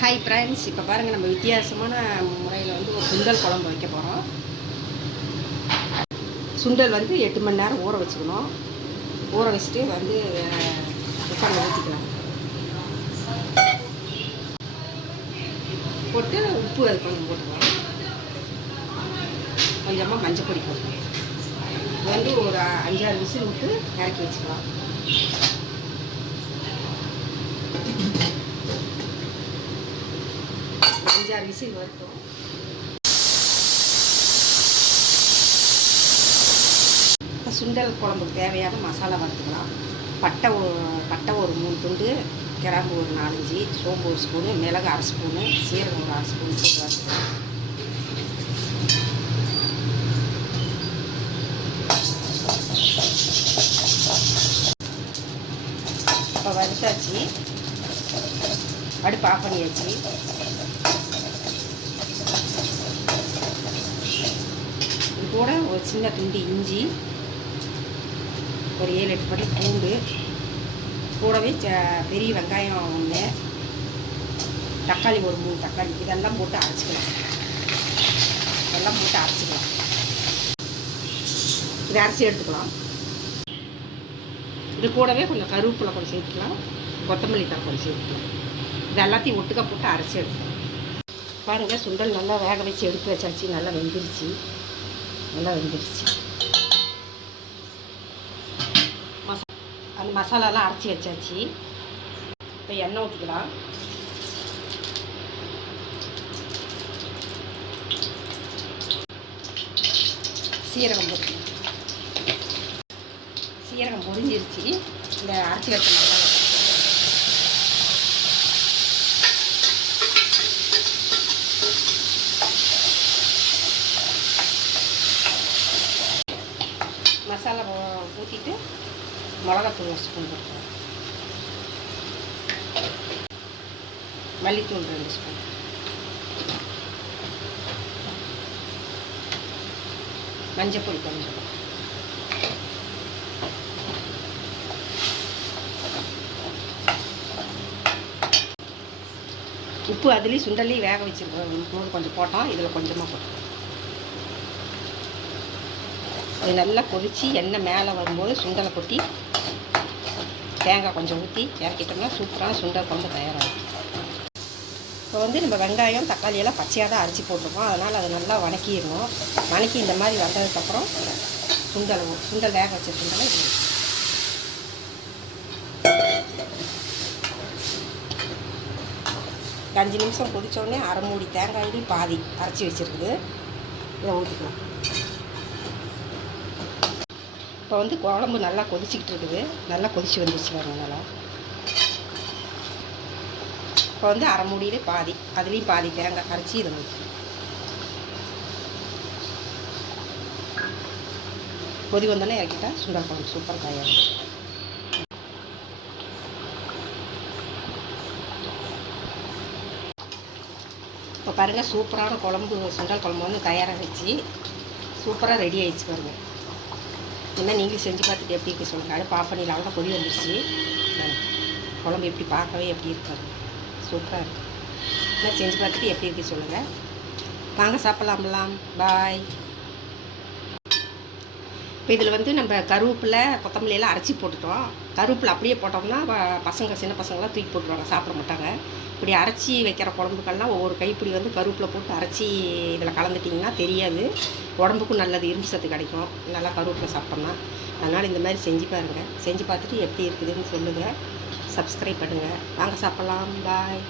Hi friends, இப்போ பாருங்கள் நம்ம வித்தியாசமான முறையில் வந்து ஒரு சுண்டல் குழம்பு வைக்க போகிறோம். சுண்டல் வந்து 8 மணி நேரம் ஊற வச்சுக்கணும். ஊற வச்சுட்டு வந்து குக்கரில் ஊற்றிக்கலாம். போட்டு உப்பு அது கொஞ்சம் போட்டுக்கலாம். கொஞ்சமாக மஞ்சள் பொடி போட்டுக்கலாம். வந்து ஒரு 5-6 விசில் விட்டு இறக்கி வச்சுக்கலாம். விசில் வரட்டும். சுண்டல் குழம்புக்கு தேவையான மசாலா வறுத்துக்கலாம். பட்டை ஒரு 3 துண்டு, கிராம்பு ஒரு 4-5, சோம்பு ஒரு ஸ்பூனு, மிளகு 1/2 ஸ்பூனு, சீரகம் ஒரு 1/2 ஸ்பூன் போட்டு வறுத்துக்கலாம். இப்போ வறுத்தாச்சு, அடுப்பு ஆஃப் பண்ணியாச்சு. கூட ஒரு சின்ன துண்டு இஞ்சி, ஒரு 7-8 படி பூண்டு, கூடவே பெரிய வெங்காயம் 1, தக்காளி ஒரு 3 தக்காளி, இதெல்லாம் போட்டு அரைச்சிக்கலாம். இதை அரைச்சி எடுத்துக்கலாம். இது கூடவே கொஞ்சம் கருவேப்பிலை கொஞ்சம் சேர்த்துக்கலாம், கொத்தமல்லி தழை கொஞ்சம் சேர்த்துக்கலாம். இது எல்லாத்தையும் ஒட்டுக்கா போட்டு அரைச்சி எடுத்துக்கலாம். பாருங்கள், சுண்டல் நல்லா வேக வச்சு எடுத்து வச்சாச்சு. நல்லா வெந்துருச்சு. அந்த மசாலாலாம் அரைச்சி வச்சாச்சு. இப்போ எண்ணெய் ஊற்றிக்கலாம். சீரகம் பொரிஞ்சிருச்சு. இந்த அரைச்சி வச்ச மசாலா ஊற்றிட்டு மிளகாத்தூள் 1 ஸ்பூன் போட்டுக்கலாம். மல்லித்தூள் 2 ஸ்பூன், மஞ்சள் பொடி கொஞ்சம், உப்பு அதுலேயும் சுண்டல்லையும் வேக வச்சுருக்கோம் கொஞ்சம் போட்டோம். இதில் கொஞ்சமாக போட்டோம். இது நல்லா கொதித்து எண்ணெய் மேலே வரும்போது சுண்டலை கொட்டி தேங்காய் கொஞ்சம் ஊற்றி இறக்கிட்டோம்னா சூப்பரான சுண்டல் குழம்பு தயாராகும். இப்போ வந்து நம்ம வெங்காயம் தக்காளியெல்லாம் பச்சையாக தான் அரைச்சி போட்டிருக்கோம். அதனால் அதை நல்லா வணக்கிடணும். வணக்கி இந்த மாதிரி வந்ததுக்கப்புறம் சுண்டல் வேக வச்ச சுண்டலை 5 நிமிஷம் கொதித்தோடனே அரை மூடி தேங்காயிலையும் பாதி அரைச்சி வச்சுருக்குது. இதை ஊற்றிக்கலாம். இப்போ வந்து குழம்பு நல்லா கொதிச்சிக்கிட்டு இருக்குது. நல்லா கொதிச்சு வந்துருச்சு பாருங்க. நல்லா இப்போ வந்து அரை மூடியிலே பாதி, அதுலேயும் பாதி தேங்காய் அரைச்சி இதை ஊற்றி கொதி வந்தோடனே இறக்கிட்டா சுண்டல் குழம்பு சூப்பர் தயாராகும். இப்போ பாருங்கள், சூப்பரான குழம்பு சுண்டல் குழம்பு வந்து தயாராகிடுச்சு. சூப்பராக ரெடி ஆகிடுச்சு பாருங்கள். என்ன நீங்களும் செஞ்சு பார்த்துட்டு எப்படி இருக்கு சொல்லுங்கள். அடுப்பு ஆஃப் பண்ணிடலாம். அவ்வளோ கொதி வந்துருச்சு. குழம்பு எப்படி பார்க்கவே எப்படி இருக்காரு, சூப்பராக இருக்குது. என்ன செஞ்சு பார்த்துட்டு எப்படி இருக்கு சொல்லுங்கள். வாங்க சாப்பிட்லாம்லாம். பாய். இப்போ இதில் வந்து நம்ம கருவேப்பிலை கொத்தமல்லியெல்லாம் அரைச்சி போட்டுட்டோம். கருவேப்பிலை அப்படியே போட்டோம்னா சின்ன பசங்களாம் தூக்கி போட்டுருவாங்க, சாப்பிட மாட்டாங்க. இப்படி அரைச்சி வைக்கிற குழம்புக்கெல்லாம் ஒவ்வொரு கைப்பிடி வந்து கருவேப்பிலை போட்டு அரைச்சி இதில் கலந்துட்டிங்கன்னா தெரியாது. உடம்புக்கும் நல்லது, இரும்பு சத்து கிடைக்கும் நல்லா கருவேப்பிலை சாப்பிட்டோம்னா. அதனால் இந்த மாதிரி செஞ்சு பாருங்கள். செஞ்சு பார்த்துட்டு எப்படி இருக்குதுன்னு சொல்லுங்கள். சப்ஸ்கிரைப் பண்ணுங்கள். வாங்க சாப்பிட்லாம். பாய்.